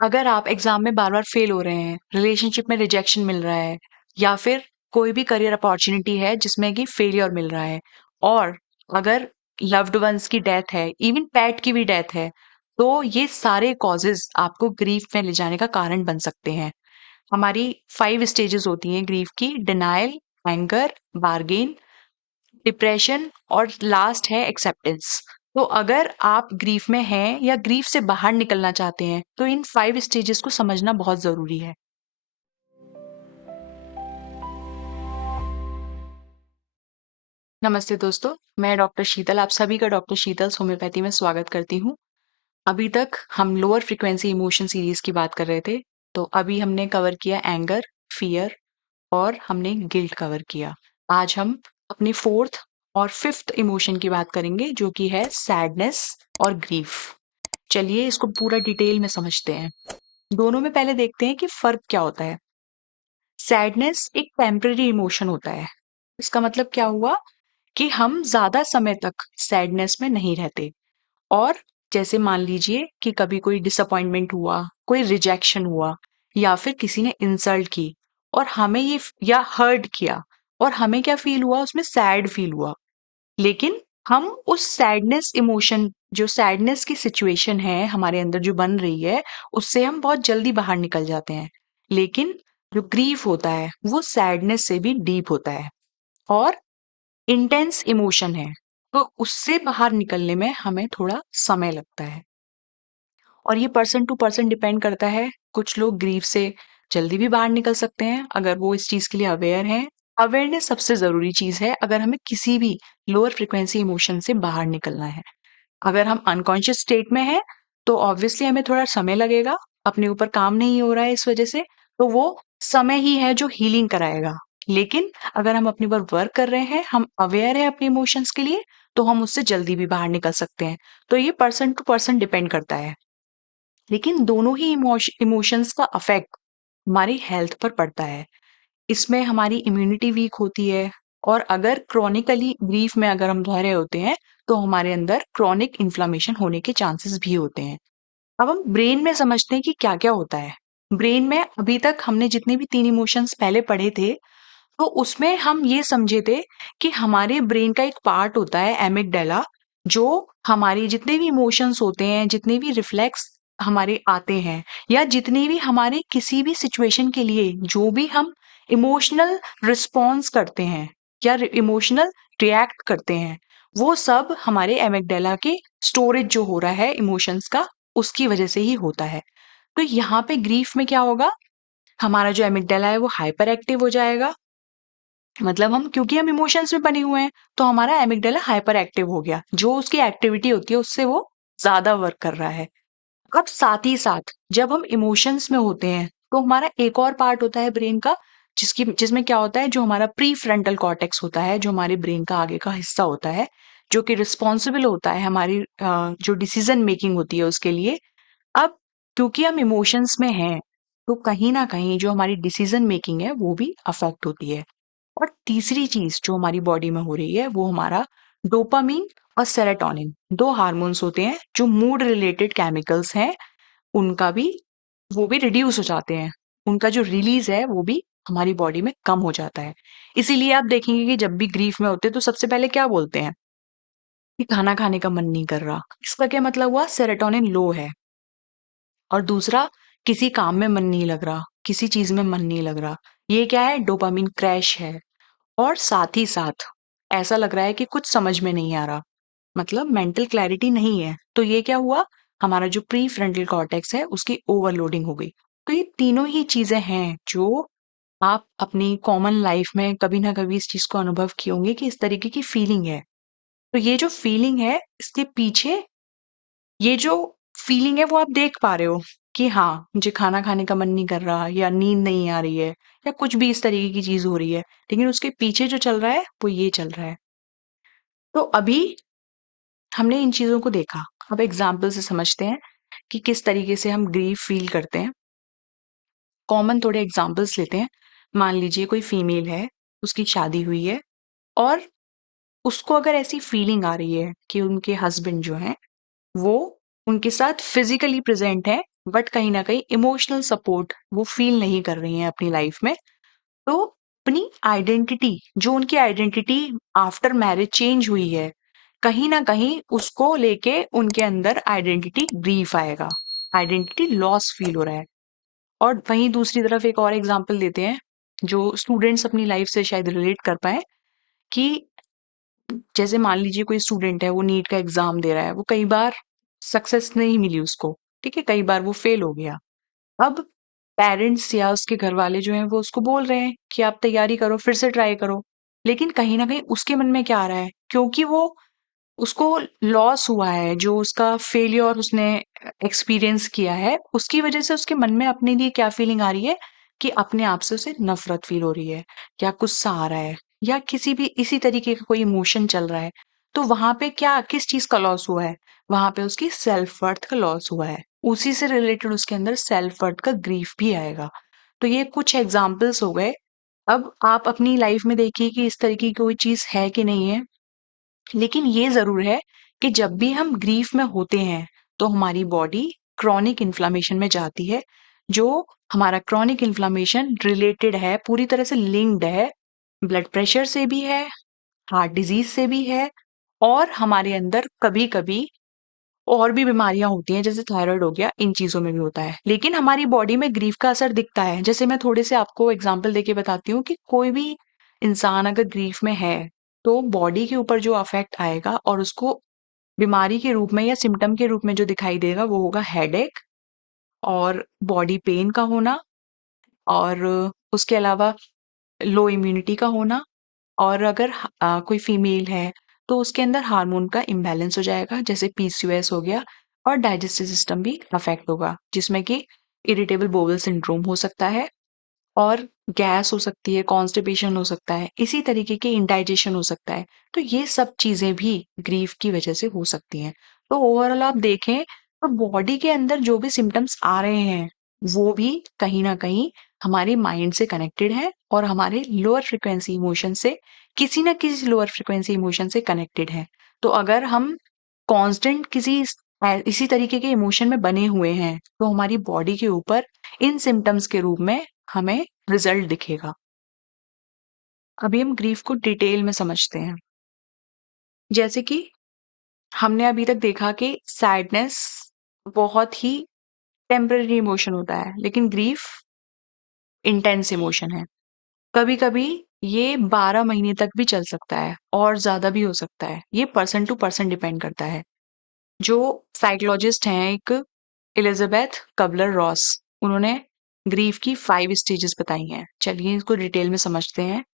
अगर आप एग्जाम में बार-बार फेल हो रहे हैं, रिलेशनशिप में रिजेक्शन मिल रहा है या फिर कोई भी करियर अपॉर्च्युनिटी है जिसमें कि फेलियर मिल रहा है और अगर लव्ड वंस की डेथ है, इवन पेट की भी डेथ है, तो ये सारे कॉजेज़ आपको ग्रीफ में ले जाने का कारण बन सकते हैं। हमारी 5 स्टेजेस होती हैं ग्रीफ की, डिनायल, एंगर, बार्गेन, डिप्रेशन और लास्ट है एक्सेप्टेंस। तो अगर आप ग्रीफ में हैं या ग्रीफ से बाहर निकलना चाहते हैं, तो इन 5 स्टेजेस को समझना बहुत ज़रूरी है। नमस्ते दोस्तों, मैं डॉक्टर शीतल, आप सभी का डॉक्टर शीतल्स होम्योपैथी में स्वागत करती हूँ। अभी तक हम लोअर फ्रीक्वेंसी इमोशन सीरीज़ की बात कर रहे थे, तो अभी हमने कवर किया एंगर, फ़ियर और हमने गिल्ट कवर किया। आज हम अपनी 4th और 5th इमोशन की बात करेंगे जो कि है सैडनेस और ग्रीफ। चलिए इसको पूरा डिटेल में समझते हैं। दोनों में पहले देखते हैं कि फ़र्क क्या होता है। सैडनेस एक टेम्परेरी इमोशन होता है। इसका मतलब क्या हुआ कि हम ज़्यादा समय तक सैडनेस में नहीं रहते और जैसे मान लीजिए कि कभी कोई डिसअपॉइंटमेंट हुआ, कोई रिजेक्शन हुआ या फिर किसी ने इंसल्ट की और हमें या हर्ट किया और हमें क्या फ़ील हुआ उसमें सैड फ़ील हुआ। लेकिन हम उस सैडनेस इमोशन जो सैडनेस की सिचुएशन है हमारे अंदर जो बन रही है, उससे हम बहुत जल्दी बाहर निकल जाते हैं। लेकिन जो ग्रीफ होता है, वो सैडनेस से भी डीप होता है और इंटेंस इमोशन है, तो उससे बाहर निकलने में हमें थोड़ा समय लगता है। और ये पर्सन टू पर्सन डिपेंड करता है। कुछ लोग ग्रीफ से जल्दी भी बाहर निकल सकते हैं अगर वो इस चीज़ के लिए अवेयर हैं। अवेयरनेस सबसे ज़रूरी चीज़ है अगर हमें किसी भी लोअर फ्रीक्वेंसी इमोशन से बाहर निकलना है। अगर हम अनकॉन्शियस स्टेट में हैं, तो ऑब्वियसली हमें थोड़ा समय लगेगा, अपने ऊपर काम नहीं हो रहा है इस वजह से, तो वो समय ही है जो हीलिंग कराएगा। लेकिन अगर हम अपने ऊपर वर्क कर रहे हैं, हम अवेयर हैं अपने इमोशंस के लिए, तो हम उससे जल्दी भी बाहर निकल सकते हैं। तो ये पर्सन टू पर्सन डिपेंड करता है। लेकिन दोनों ही इमोशंस का अफेक्ट हमारी हेल्थ पर पड़ता है। इसमें हमारी इम्यूनिटी वीक होती है और अगर क्रॉनिकली ग्रीफ में अगर हम रह रहे होते हैं, तो हमारे अंदर क्रॉनिक इन्फ्लेमेशन होने के चांसेस भी होते हैं। अब हम ब्रेन में समझते हैं कि क्या-क्या होता है। ब्रेन में अभी तक हमने जितने भी 3 इमोशंस पहले पढ़े थे, तो उसमें हम ये समझे थे कि हमारे ब्रेन का एक पार्ट होता है एमिगडाला, जो हमारी जितने भी इमोशंस होते हैं, जितने भी रिफ्लेक्स हमारे आते हैं या जितनी भी हमारे किसी भी सिचुएशन के लिए जो भी हम इमोशनल रिस्पॉन्स करते हैं या इमोशनल रिएक्ट करते हैं, वो सब हमारे एमिगडाला के स्टोरेज जो हो रहा है इमोशंस का, उसकी वजह से ही होता है। तो यहाँ पे ग्रीफ में क्या होगा, हमारा जो एमिगडाला है वो हाइपर एक्टिव हो जाएगा। मतलब हम क्योंकि हम इमोशंस में बने हुए हैं, तो हमारा एमिगडाला हाइपर एक्टिव हो गया। जो उसकी एक्टिविटी होती है, उससे वो ज़्यादा वर्क कर रहा है। अब साथ ही साथ जब हम इमोशंस में होते हैं, तो हमारा एक और पार्ट होता है ब्रेन का, जिसमें क्या होता है, जो हमारा प्री फ्रंटल कॉर्टेक्स होता है, जो हमारे ब्रेन का आगे का हिस्सा होता है, जो कि रिस्पॉन्सिबल होता है हमारी जो डिसीजन मेकिंग होती है उसके लिए। अब क्योंकि हम इमोशंस में हैं, तो कहीं न कहीं जो हमारी डिसीजन मेकिंग है, वो भी अफेक्ट होती है। और तीसरी चीज़ जो हमारी बॉडी में हो रही है, वो हमारा डोपामाइन और सेरोटोनिन 2 हार्मोन्स होते हैं, जो मूड रिलेटेड केमिकल्स हैं, उनका भी वो भी रिड्यूस हो जाते हैं। उनका जो रिलीज़ है, वो भी हमारी बॉडी में कम हो जाता है। इसीलिए आप देखेंगे कि जब भी ग्रीफ में होते हैं, तो सबसे पहले क्या बोलते हैं कि खाना खाने का मन नहीं कर रहा। इसका क्या मतलब हुआ? सेरोटोनिन लो है। और दूसरा, किसी काम में मन नहीं लग रहा, किसी चीज़ में मन नहीं लग रहा। ये क्या है? डोपामाइन क्रैश है। और साथ ही साथ ऐसा लग रहा है कि कुछ समझ में नहीं आ रहा, मतलब मेंटल क्लैरिटी नहीं है। तो ये क्या हुआ? हमारा जो प्री फ्रंटल कॉर्टेक्स है, उसकी ओवरलोडिंग हो गई। तो ये तीनों ही चीज़ें हैं जो आप अपनी कॉमन लाइफ में कभी ना कभी इस चीज़ को अनुभव किए होंगे कि इस तरीके की फीलिंग है। तो ये जो फीलिंग है, इसके पीछे ये जो फीलिंग है वो आप देख पा रहे हो कि हाँ, मुझे खाना खाने का मन नहीं कर रहा या नींद नहीं आ रही है या कुछ भी इस तरीके की चीज़ हो रही है। लेकिन उसके पीछे जो चल रहा है, वो ये चल रहा है। तो अभी हमने इन चीज़ों को देखा। अब एग्ज़ाम्पल से समझते हैं कि किस तरीके से हम ग्रीफ फ़ील करते हैं। कॉमन थोड़े एग्ज़ाम्पल्स लेते हैं। मान लीजिए कोई फीमेल है, उसकी शादी हुई है और उसको अगर ऐसी फीलिंग आ रही है कि उनके हस्बैंड जो हैं, वो उनके साथ फिज़िकली प्रेज़ेंट हैं, बट कहीं ना कहीं इमोशनल सपोर्ट वो फील नहीं कर रही हैं अपनी लाइफ में। तो अपनी आइडेंटिटी, जो उनकी आइडेंटिटी आफ्टर मैरिज चेंज हुई है, कहीं ना कहीं उसको लेके उनके अंदर आइडेंटिटी ग्रीफ आएगा, आइडेंटिटी लॉस फील हो रहा है। और वहीं दूसरी तरफ एक और एग्जांपल देते हैं जो स्टूडेंट्स अपनी लाइफ से शायद रिलेट कर पाए, कि जैसे मान लीजिए कोई स्टूडेंट है, वो नीट का एग्जाम दे रहा है, वो कई बार सक्सेस नहीं मिली उसको, ठीक है, कई बार वो फेल हो गया। अब पेरेंट्स या उसके घर वाले जो हैं वो उसको बोल रहे हैं कि आप तैयारी करो, फिर से ट्राई करो। लेकिन कहीं ना कहीं उसके मन में क्या आ रहा है, क्योंकि वो उसको लॉस हुआ है, जो उसका फेलियर उसने एक्सपीरियंस किया है, उसकी वजह से उसके मन में अपने लिए क्या फीलिंग आ रही है, कि अपने आप से उसे नफरत फील हो रही है, या गुस्सा आ रहा है, या किसी भी इसी तरीके का कोई इमोशन चल रहा है। तो वहां पे क्या, किस चीज का लॉस हुआ है, वहां पे उसकी सेल्फ वर्थ का लॉस हुआ है। उसी से रिलेटेड उसके अंदर सेल्फ वर्थ का ग्रीफ भी आएगा। तो ये कुछ एग्जाम्पल्स हो गए। अब आप अपनी लाइफ में देखिए कि इस तरीके की कोई चीज है कि नहीं है। लेकिन ये ज़रूर है कि जब भी हम ग्रीफ में होते हैं, तो हमारी बॉडी क्रॉनिक इन्फ्लेमेशन में जाती है। जो हमारा क्रॉनिक इन्फ्लेमेशन रिलेटेड है, पूरी तरह से लिंक्ड है, ब्लड प्रेशर से भी है, हार्ट डिजीज से भी है, और हमारे अंदर कभी-कभी और भी बीमारियां होती हैं, जैसे थायराइड हो गया, इन चीज़ों में भी होता है। लेकिन हमारी बॉडी में ग्रीफ का असर दिखता है। जैसे मैं थोड़े से आपको एग्जांपल देके बताती हूँ कि कोई भी इंसान अगर ग्रीफ में है, तो बॉडी के ऊपर जो अफेक्ट आएगा और उसको बीमारी के रूप में या सिम्टम के रूप में जो दिखाई देगा, वो होगा हेडेक और बॉडी पेन का होना, और उसके अलावा लो इम्यूनिटी का होना। और अगर कोई फीमेल है, तो उसके अंदर हार्मोन का इम्बैलेंस हो जाएगा, जैसे पीसीओएस हो गया, और डाइजेस्टिव सिस्टम भी अफेक्ट होगा, जिसमें कि इरिटेबल बोवल सिंड्रोम हो सकता है, और गैस हो सकती है, कॉन्स्टिपेशन हो सकता है, इसी तरीके के इंडाइजेशन हो सकता है। तो ये सब चीजें भी ग्रीफ की वजह से हो सकती हैं। तो ओवरऑल आप देखें, तो बॉडी के अंदर जो भी सिम्टम्स आ रहे हैं, वो भी कहीं ना कहीं हमारे माइंड से कनेक्टेड है, और हमारे लोअर फ्रिक्वेंसी इमोशन से, किसी ना किसी लोअर फ्रिक्वेंसी इमोशन से कनेक्टेड है। तो अगर हम कांस्टेंट इसी तरीके के इमोशन में बने हुए हैं, तो हमारी बॉडी के ऊपर इन सिम्टम्स के रूप में हमें रिजल्ट दिखेगा। अभी हम ग्रीफ को डिटेल में समझते हैं। जैसे कि हमने अभी तक देखा कि सैडनेस बहुत ही टेम्पररी इमोशन होता है, लेकिन ग्रीफ इंटेंस इमोशन है। कभी-कभी ये 12 महीने तक भी चल सकता है, और ज़्यादा भी हो सकता है। ये पर्सन टू पर्सन डिपेंड करता है। जो साइकोलॉजिस्ट हैं, एक एलिजाबेथ कबलर रॉस, उन्होंने ग्रीफ की 5 स्टेजेस बताई हैं। चलिए इसको डिटेल में समझते हैं।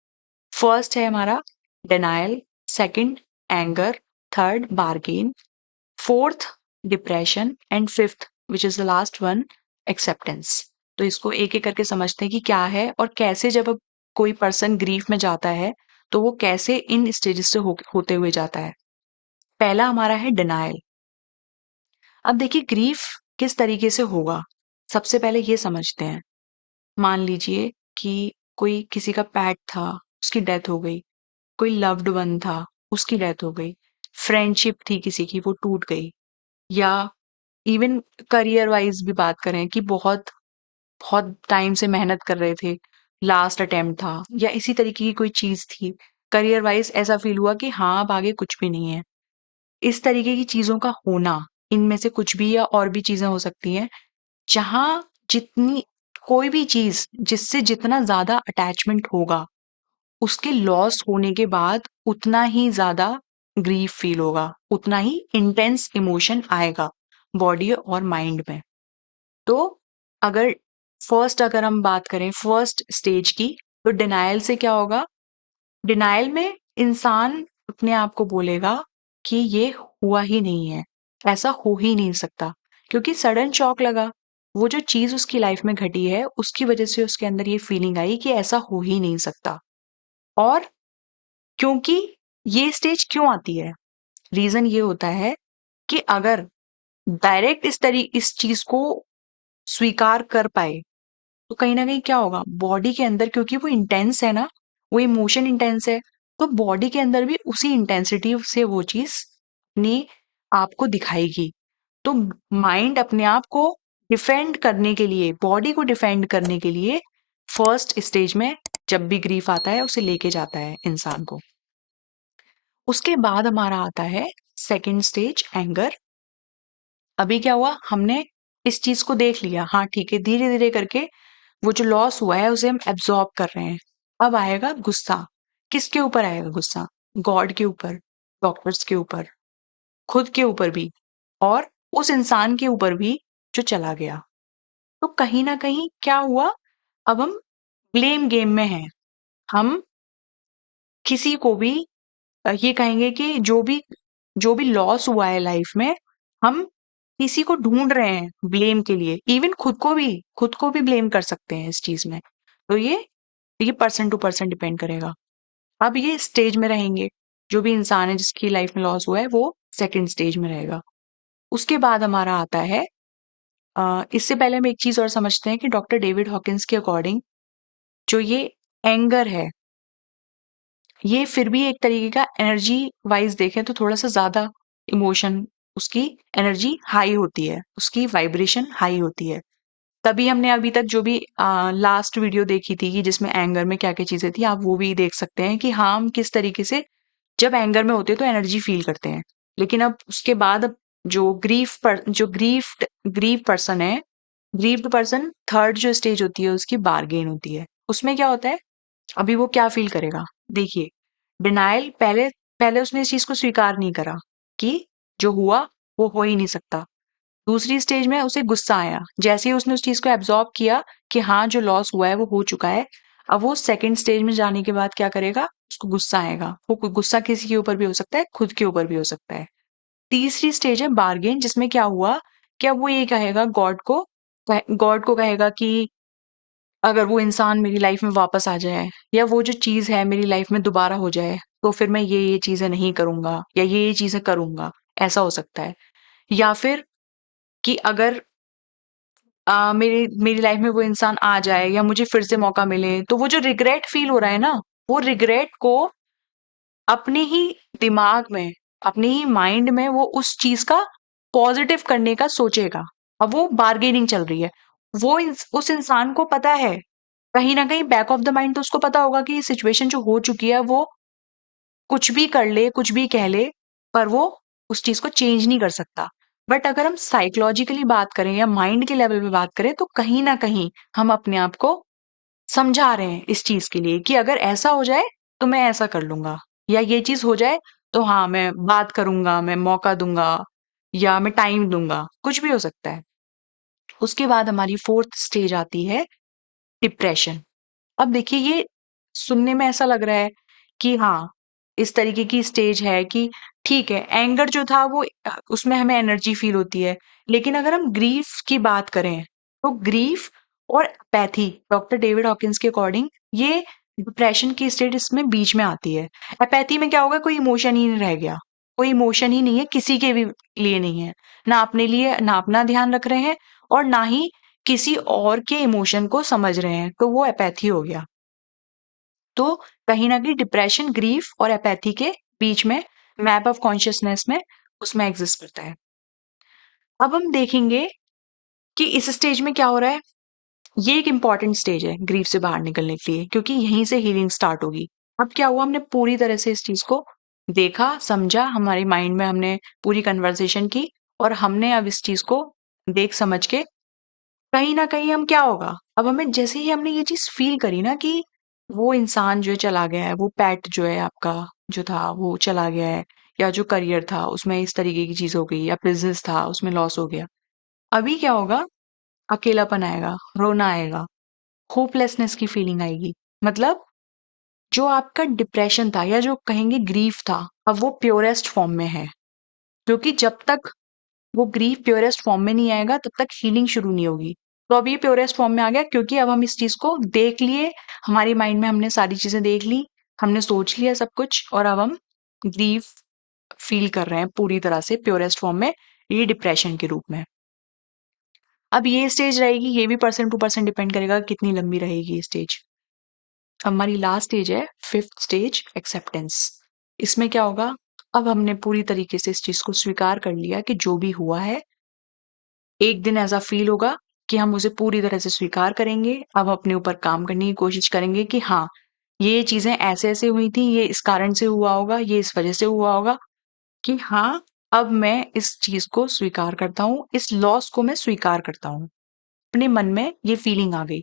फर्स्ट है हमारा denial, second anger, third bargain, fourth depression, and fifth which is the last one, acceptance. तो इसको एक एक करके समझते हैं कि क्या है, और कैसे जब अब कोई पर्सन ग्रीफ में जाता है, तो वो कैसे इन स्टेजेस से होते हुए जाता है। पहला हमारा है डिनायल। अब देखिए ग्रीफ किस तरीके से होगा, सबसे पहले ये समझते हैं। मान लीजिए कि कोई किसी का पेट था, उसकी डेथ हो गई, कोई लव्ड वन था, उसकी डेथ हो गई, फ्रेंडशिप थी किसी की, वो टूट गई, या इवन करियर वाइज भी बात करें कि बहुत बहुत टाइम से मेहनत कर रहे थे, लास्ट अटेम्प्ट था, या इसी तरीके की कोई चीज थी, करियर वाइज ऐसा फील हुआ कि हाँ अब आगे कुछ भी नहीं है। इस तरीके की चीजों का होना, इनमें से कुछ भी या और भी चीजें हो सकती हैं, जहां जितनी कोई भी चीज जिससे जितना ज्यादा अटैचमेंट होगा, उसके लॉस होने के बाद उतना ही ज़्यादा ग्रीफ फील होगा, उतना ही इंटेंस इमोशन आएगा बॉडी और माइंड में। तो अगर अगर हम बात करें फर्स्ट स्टेज की, तो डिनायल से क्या होगा? डिनायल में इंसान अपने आप को बोलेगा कि ये हुआ ही नहीं है, ऐसा हो ही नहीं सकता, क्योंकि सडन शॉक लगा। वो जो चीज़ उसकी लाइफ में घटी है, उसकी वजह से उसके अंदर ये फीलिंग आई कि ऐसा हो ही नहीं सकता। और क्योंकि ये स्टेज क्यों आती है? रीज़न ये होता है कि अगर डायरेक्ट इस चीज़ को स्वीकार कर पाए, तो कहीं न कहीं क्या होगा? बॉडी के अंदर, क्योंकि वो इंटेंस है ना, वो इमोशन इंटेंस है, तो बॉडी के अंदर भी उसी इंटेंसिटी से वो चीज़ अपने आप को दिखाएगी। तो माइंड अपने आप को डिफेंड करने के लिए, बॉडी को डिफेंड करने के लिए फर्स्ट स्टेज में जब भी ग्रीफ आता है उसे लेके जाता है इंसान को। उसके बाद हमारा आता है सेकंड स्टेज एंगर। अभी क्या हुआ, हमने इस चीज को देख लिया, हाँ ठीक है, धीरे धीरे करके वो जो लॉस हुआ है उसे हम एब्जॉर्ब कर रहे हैं। अब आएगा गुस्सा। किसके ऊपर आएगा गुस्सा? गॉड के ऊपर, डॉक्टर्स के ऊपर, खुद के ऊपर भी, और उस इंसान के ऊपर भी जो चला गया। तो कहीं ना कहीं क्या हुआ, अब हम ब्लेम गेम में हैं। हम किसी को भी ये कहेंगे कि जो भी लॉस हुआ है लाइफ में, हम किसी को ढूंढ रहे हैं ब्लेम के लिए। इवन खुद को भी ब्लेम कर सकते हैं इस चीज में। तो ये पर्सन टू पर्सन डिपेंड करेगा। अब ये स्टेज में रहेंगे, जो भी इंसान है जिसकी लाइफ में लॉस हुआ है वो सेकंड स्टेज में रहेगा। उसके बाद हमारा आता है इससे पहले हम एक चीज और समझते हैं कि डॉक्टर डेविड हॉकिंस के अकॉर्डिंग जो ये एंगर है, ये फिर भी एक तरीके का एनर्जी वाइज देखें तो थोड़ा सा ज्यादा इमोशन, उसकी एनर्जी हाई होती है, उसकी वाइब्रेशन हाई होती है। तभी हमने अभी तक जो भी लास्ट वीडियो देखी थी कि जिसमें एंगर में क्या क्या चीजें थी, आप वो भी देख सकते हैं कि हाँ हम किस तरीके से जब एंगर में होते हैं तो एनर्जी फील करते हैं। लेकिन अब उसके बाद अब जो ग्रीव पर्सन है, ग्रीव्ड पर्सन थर्ड जो स्टेज होती है उसकी बारगेन होती है। उसमें क्या होता है, अभी वो क्या फील करेगा, देखिए, डिनायल, पहले पहले उसने इस चीज को स्वीकार नहीं करा कि जो हुआ वो हो ही नहीं सकता। दूसरी स्टेज में उसे गुस्सा आया, जैसे ही उसने उस चीज को एब्जॉर्ब किया कि हाँ जो लॉस हुआ है वो हो चुका है। अब वो सेकंड स्टेज में जाने के बाद क्या करेगा, उसको गुस्सा आएगा। वो गुस्सा किसी के ऊपर भी हो सकता है, खुद के ऊपर भी हो सकता है। तीसरी स्टेज है बार्गेन, जिसमें क्या हुआ, क्या वो ये कहेगा गॉड को कहेगा कि अगर वो इंसान मेरी लाइफ में वापस आ जाए या वो जो चीज है मेरी लाइफ में दोबारा हो जाए तो फिर मैं ये चीजें नहीं करूंगा या ये चीजें करूंगा। ऐसा हो सकता है। या फिर कि अगर मेरी मेरी लाइफ में वो इंसान आ जाए या मुझे फिर से मौका मिले, तो वो जो रिग्रेट फील हो रहा है ना, वो रिग्रेट को अपने ही दिमाग में, अपने ही माइंड में वो उस चीज का पॉजिटिव करने का सोचेगा। अब वो बार्गेनिंग चल रही है। उस इंसान को पता है, कहीं ना कहीं बैक ऑफ द माइंड तो उसको पता होगा कि ये सिचुएशन जो हो चुकी है वो कुछ भी कर ले, कुछ भी कह ले, पर वो उस चीज को चेंज नहीं कर सकता। बट अगर हम साइकोलॉजिकली बात करें या माइंड के लेवल पे बात करें तो कहीं ना कहीं हम अपने आप को समझा रहे हैं इस चीज के लिए कि अगर ऐसा हो जाए तो मैं ऐसा कर लूंगा, या ये चीज हो जाए तो हाँ मैं बात करूंगा, मैं मौका दूंगा या मैं टाइम दूंगा, कुछ भी हो सकता है। उसके बाद हमारी फोर्थ स्टेज आती है डिप्रेशन। अब देखिए, ये सुनने में ऐसा लग रहा है कि हाँ इस तरीके की स्टेज है कि ठीक है, एंगर जो था वो उसमें हमें एनर्जी फील होती है। लेकिन अगर हम ग्रीफ की बात करें तो ग्रीफ और अपैथी, डॉक्टर डेविड हॉकिंस के अकॉर्डिंग, ये डिप्रेशन की स्टेज इसमें बीच में आती है। अपैथी में क्या होगा, कोई इमोशन ही नहीं रह गया, कोई इमोशन ही नहीं है, किसी के भी लिए नहीं है, ना अपने लिए, ना अपना ध्यान रख रहे हैं और ना ही किसी और के इमोशन को समझ रहे हैं, तो वो अपैथी हो गया। तो कहीं ना कहीं डिप्रेशन ग्रीफ और एपैथी के बीच में, मैप ऑफ कॉन्शियसनेस में, उसमें एग्जिस्ट करता है। अब हम देखेंगे कि इस स्टेज में क्या हो रहा है। ये एक इंपॉर्टेंट स्टेज है ग्रीफ से बाहर निकलने के लिए, क्योंकि यहीं से हीलिंग स्टार्ट होगी। अब क्या हुआ, हमने पूरी तरह से इस चीज को देखा, समझा, हमारे माइंड में हमने पूरी कन्वर्सेशन की, और हमने अब इस चीज को देख समझ के कहीं न कहीं हम क्या होगा, अब हमें जैसे ही हमने ये चीज़ फ़ील करी ना कि वो इंसान जो है चला गया है, वो पेट जो है आपका जो था वो चला गया है, या जो करियर था उसमें इस तरीके की चीज़ हो गई, या बिज़नेस था उसमें लॉस हो गया। अभी क्या होगा, अकेलापन आएगा, रोना आएगा, होपलेसनेस की फीलिंग आएगी। मतलब जो आपका डिप्रेशन था या जो कहेंगे ग्रीफ़ था, अब वो प्योरेस्ट फ़ॉर्म में है। क्योंकि जब तक वो ग्रीफ प्योरेस्ट फॉर्म में नहीं आएगा तब तक हीलिंग शुरू नहीं होगी। तो अब ये प्योरेस्ट फॉर्म में आ गया, क्योंकि अब हम इस चीज को देख लिए, हमारी माइंड में हमने सारी चीजें देख ली, हमने सोच लिया सब कुछ, और अब हम ग्रीफ फील कर रहे हैं पूरी तरह से प्योरेस्ट फॉर्म में, ये डिप्रेशन के रूप में। अब ये स्टेज रहेगी, ये भी पर्सन टू पर्सन डिपेंड करेगा कितनी लंबी रहेगी ये स्टेज। हमारी लास्ट स्टेज है फिफ्थ स्टेज, एक्सेप्टेंस। इसमें क्या होगा, अब हमने पूरी तरीके से इस चीज को स्वीकार कर लिया कि जो भी हुआ है एक दिन ऐसा फ़ील होगा कि हम उसे पूरी तरह से स्वीकार करेंगे। अब अपने ऊपर काम करने की कोशिश करेंगे कि हाँ, ये चीज़ें ऐसे-ऐसे हुई थी, ये इस कारण से हुआ होगा, ये इस वज़ह से हुआ होगा कि हाँ, अब मैं इस चीज़ को स्वीकार करता हूँ, इस लॉस को मैं स्वीकार करता हूँ। अपने मन में ये फ़ीलिंग आ गई।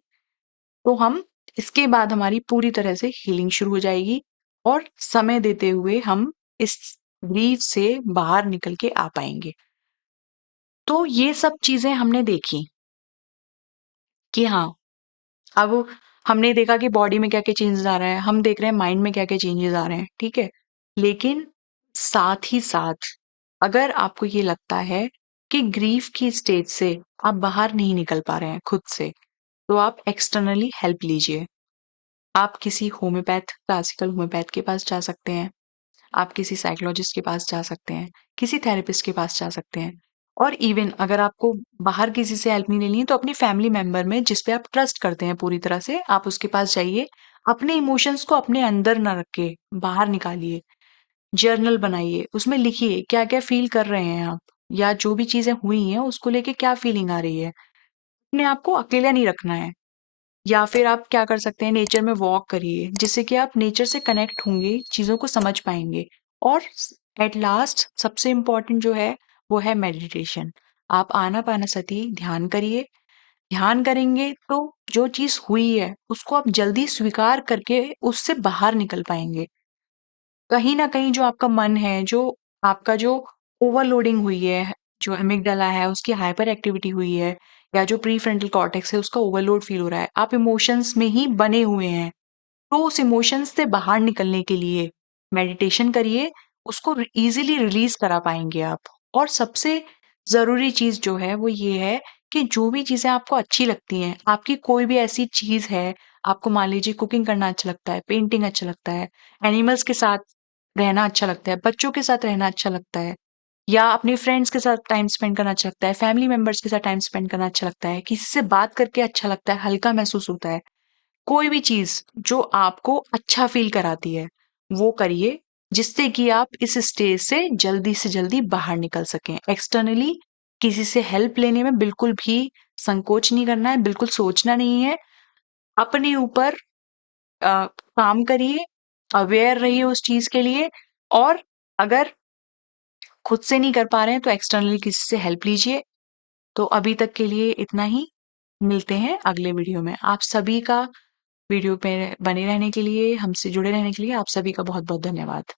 तो हम इसके बाद हमारी पूरी तरह से हीलिंग शुरू हो जाएगी और समय देते हुए हम इस ग्रीफ से बाहर निकल के आ पाएँगे। तो ये सब चीज़ें हमने देखी कि हाँ, अब हमने देखा कि बॉडी में क्या-क्या चेंजेज़ आ रहा है, हम देख रहे हैं माइंड में क्या-क्या चेंजेज़ आ रहे हैं, ठीक है? लेकिन साथ ही साथ अगर आपको ये लगता है कि ग्रीफ की स्टेज से आप बाहर नहीं निकल पा रहे हैं खुद से, तो आप एक्सटर्नली हेल्प लीजिए। आप किसी होम्योपैथ, क्लासिकल होम्योपैथ के पास जा सकते हैं, आप किसी साइकोलॉजिस्ट के पास जा सकते हैं, किसी थेरेपिस्ट के पास जा सकते हैं और इवन अगर आपको बाहर किसी से हेल्प नहीं लेनी है तो अपनी फैमिली मेंबर में जिस पे आप ट्रस्ट करते हैं पूरी तरह से, आप उसके पास जाइए। अपने इमोशंस को अपने अंदर ना रख के बाहर निकालिए, जर्नल बनाइए, उसमें लिखिए क्या-क्या फ़ील कर रहे हैं आप या जो भी चीज़ें हुई हैं उसको लेके क्या फ़ीलिंग आ रही है। अपने आप को अकेला नहीं रखना है। या फिर आप क्या कर सकते हैं, नेचर में वॉक करिए, जिससे कि आप नेचर से कनेक्ट होंगे, चीज़ों को समझ पाएँगे और एट लास्ट सबसे इम्पोर्टेंट जो है, वो है मेडिटेशन। आप आनापानसति ध्यान करिए, ध्यान करेंगे तो जो चीज़ हुई है, उसको आप जल्दी स्वीकार करके उससे बाहर निकल पाएँगे। कहीं न कहीं जो आपका मन है, जो आपका जो ओवरलोडिंग हुई है, जो एमिगडाला है उसकी हाइपर एक्टिविटी हुई है या जो प्रीफ्रंटल कॉर्टेक्स है उसका ओवरलोड फ़ील हो रहा है, आप इमोशंस में ही बने हुए हैं। तो उस इमोशंस से बाहर निकलने के लिए मेडिटेशन करिए, उसको ईज़िली रिलीज़ करा पाएँगे आप। और सबसे ज़रूरी चीज़ जो है वो ये है कि जो भी चीज़ें आपको अच्छी लगती हैं, आपकी कोई भी ऐसी चीज़ है, आपको मान लीजिए कुकिंग करना अच्छा लगता है, पेंटिंग अच्छा लगता है, एनिमल्स के साथ रहना अच्छा लगता है, बच्चों के साथ रहना अच्छा लगता है या अपने फ्रेंड्स के साथ टाइम स्पेंड करना अच्छा लगता है, फैमिली मेंबर्स के साथ टाइम स्पेंड करना अच्छा लगता है, किसी से बात करके अच्छा लगता है, हल्का महसूस होता है। कोई भी चीज़ जो आपको अच्छा फ़ील कराती है, वो करिए, जिससे कि आप इस स्टेज से जल्दी बाहर निकल सकें। एक्सटर्नली किसी से हेल्प लेने में बिल्कुल भी संकोच नहीं करना है, बिल्कुल सोचना नहीं है। अपने ऊपर काम करिए, अवेयर रहिए उस चीज़ के लिए और अगर खुद से नहीं कर पा रहे हैं, तो एक्सटर्नली किसी से हेल्प लीजिए। तो अभी तक के लिए इतना ही, मिलते हैं अगले वीडियो में। आप सभी का वीडियो पे बने रहने के लिए, हमसे जुड़े रहने के लिए आप सभी का बहुत-बहुत धन्यवाद।